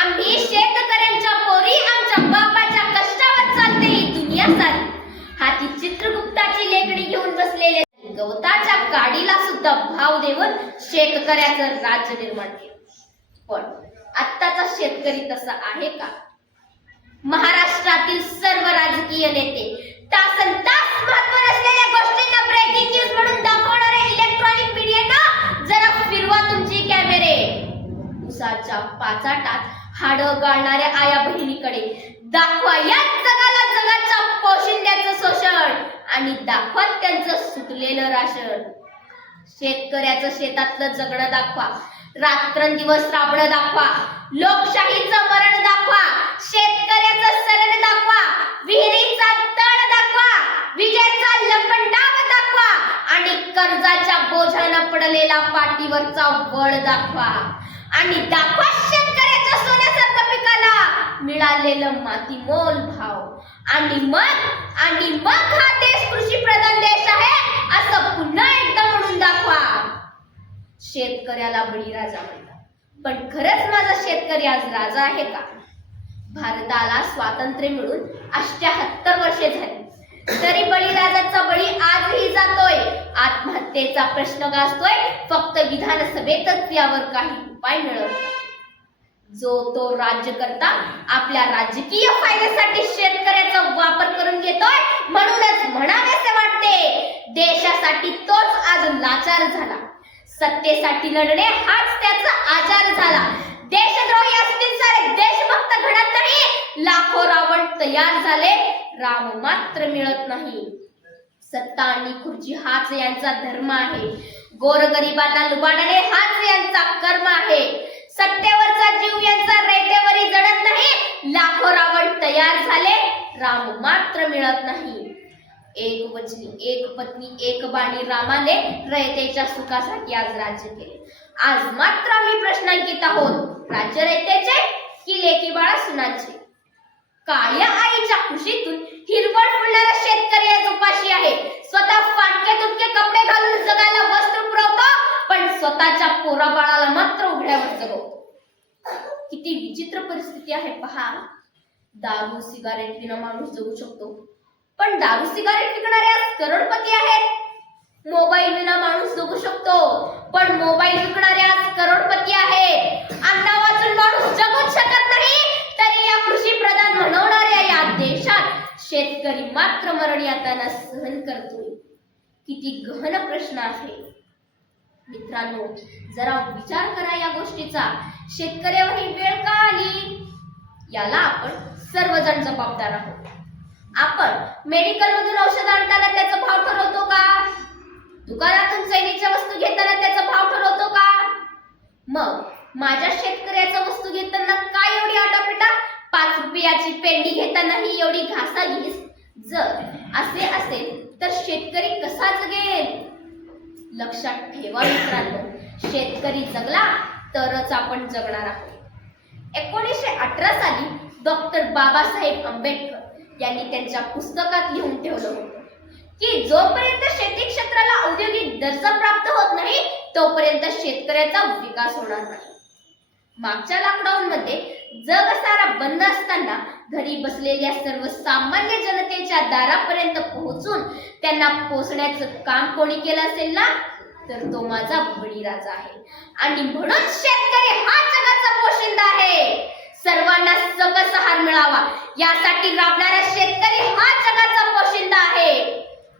आम्ही शेतकऱ्यांच्या पोरी आमच्या बापाच्या कष्टावर चालते ही दुनिया सारी. हाती चित्रगुप्ताची लेखणी घेऊन बसलेले गवताच्या गाडीला सुद्धा भाव देऊन शेतकऱ्याचं राज्य निर्माण केलं. पण आत्ताचा शेतकरी तसा आहे का? महाराष्ट्रातील सर्व राजकीय नेते तासन तास महत्त्व नसलेल्या गोष्टींना ब्रेकिंग न्यूज म्हणून दाखवणारे इलेक्ट्रॉनिक मीडियानं जरा फिरवा तुमची कॅमेरे उसाच्या पाचाटात हाड गाळणाऱ्या आया बहिणीकडे. दाखवा या जगाला जगाच्या पोशिंद्याचं शोषण आणि दाखवा त्यांचं सुटलेलं राशन. शेतकऱ्याचं शेतातलं जगणं दाखवा. रात्रंदिवस राबणं दाखवा. लोकशाहीचं मरण दाखवा. शेतकऱ्याचं सरण दाखवा. विहिरीचा तळ दाखवा. विजेचा लपंडाव दाखवा. आणि कर्जाच्या बोझानं पडलेला पाठीवरचा वळ दाखवा. आणि दाखवा मिळालेलं मातीमोल भाव. आणि मग आणि मग हा देश कृषी प्रधान देश आहे असं पुन्हा एकदा म्हणून दाखवा. शेतकऱ्याला बळीराजा म्हणतात. पण खरंच माझा शेतकरी आज राजा आहे का? भारताला स्वातंत्र्य मिळून अष्ट्याहत्तर वर्षे झाली. तरी बळीराजाचा बळी आजही जातोय. आत्महत्येचा प्रश्न गाजतोय. फक्त विधानसभेतच यावर काही उपाय मिळवतो. जो तो राज्यकर्ता आपल्या राजकीय फायद्यासाठी शेतकऱ्याचा वापर करून घेतोय म्हणूनच म्हणावेसे वाटते देशासाठी तोच आज लाचार झाला. सत्तेसाठी लढणे हाच त्याचा आजार झाला. देशद्रोही असतील सारे देशभक्त घडत नाही लाखो रावण तयार झाले राम मात्र मिळत नाही. सत्ता आणि खुर्ची हाच यांचा धर्म आहे. गोरगरिबांना लुबाडणे हाच यांचा कर्म आहे. सत्तेवरचा तयार झाले राम मात्र मिळत नाही. एक वचनी एक पत्नी एक बाणी रामाने रयतेच्या सुखासाठी आज राज्य केले. आज मात्र आम्ही प्रश्नांकित आहोत. राज्य रयतेचे की लेकी बाळा सुनाचे. काळ्या आईच्या खुशीतून हिरवळ फुलणारा शेतकरी आज उपाशी आहे. स्वतः फाटके तुटके कपडे घालून जगायला वस्त्र पुरवतो पण स्वतःच्या पोराबाळाला मात्र उघड्यावर जगवतो. किती विचित्र परिस्थिती आहे पहा. दारू सिगारेट विना माणूस जगू शकतो. पण दारू सिगारेट विकणारे आज करोडपती आहेत. मोबाईल विना माणूस जगू शकतो. पण मोबाईल विकणारे आज करोडपती आहेत. अन्ना वाचून माणूस जगूच शकत नाही. तरी या कृषी प्रधान म्हणवणाऱ्या या देशात शेतकरी मात्र मरण यातना सहन करतोय. किती गहन प्रश्न आहे. मित्रांनो जरा विचार करा या गोष्टीचा. शेतकऱ्यावर ही वेळ का आली? याला आपण सर्वजण जबाबदार आहोत. आपण मेडिकल मधून औषध आणताना त्याचा भाव ठरवतो का? दुकानातून चैनीच्या वस्तू घेताना त्याचा भाव ठरवतो का? मग माझ्या शेतकऱ्याच्या वस्तू घेताना काय एवढी आटापिटा? पाच रुपयाची पेंडी घेताना ही एवढी घासाघीस? जर असे असेल तर शेतकरी कसा जगेल? लक्षात ठेवा मित्रांनो शेतकरी जगला तरच आपण जगणार आहोत. एकोणीसशे अठरा साली डॉक्टर बाबासाहेब आंबेडकर यांनी त्यांच्या पुस्तकात लिहून ठेवलं होतं की जोपर्यंत शेती क्षेत्राला औद्योगिक दर्जा प्राप्त होत नाही तोपर्यंत शेतकऱ्याचा विकास होणार नाही. मागच्या लॉकडाऊन मध्ये जग सारा बंद असताना घरी बसलेल्या सर्वसामान्य जनतेच्या दारापर्यंत पोहोचून त्यांना पोचण्याचं काम कोणी केलं असेल ना तर तो माझा बळीराजा आहे. आणि म्हणून शेतकरी हा जगाचा पोशिंदा यासाठी राबणारा शेतकरी हा जगाचा पोशिंदा आहे.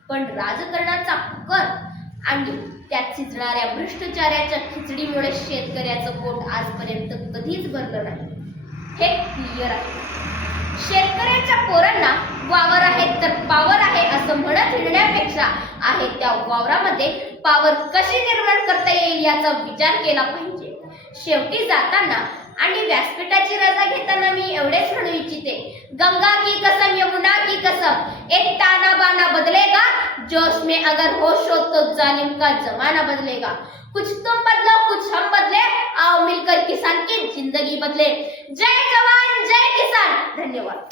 पण राजकारणाचा कर आणि त्यात चिजणाऱ्या भ्रष्टाचाराच्या खिचडीमुळे शेतकऱ्याचं पोट आजपर्यंत कधीच भरलं नाही. हे क्लिअर आहे. शेतकऱ्याच्या पोरांना वावर आहे तर पावर आहे असं म्हणत हिंडण्यापेक्षा आहे त्या वावरामध्ये पावर कशी निर्माण करता येईल याचा विचार केला पाहिजे. शेवटी जाताना आणि व्यासपीठाची रजा घेताना मी एवढेच म्हणू इच्छिते. गंगा की कसम यमुना की कसम एक ताना बाना बदलेगा. जोश में अगर होश हो तो जालिम का जमाना बदलेगा. कुछ तुम बदलो कुछ हम बदले. आओ मिलकर किसान की जिंदगी बदले. जय जवान जय किसान. धन्यवाद.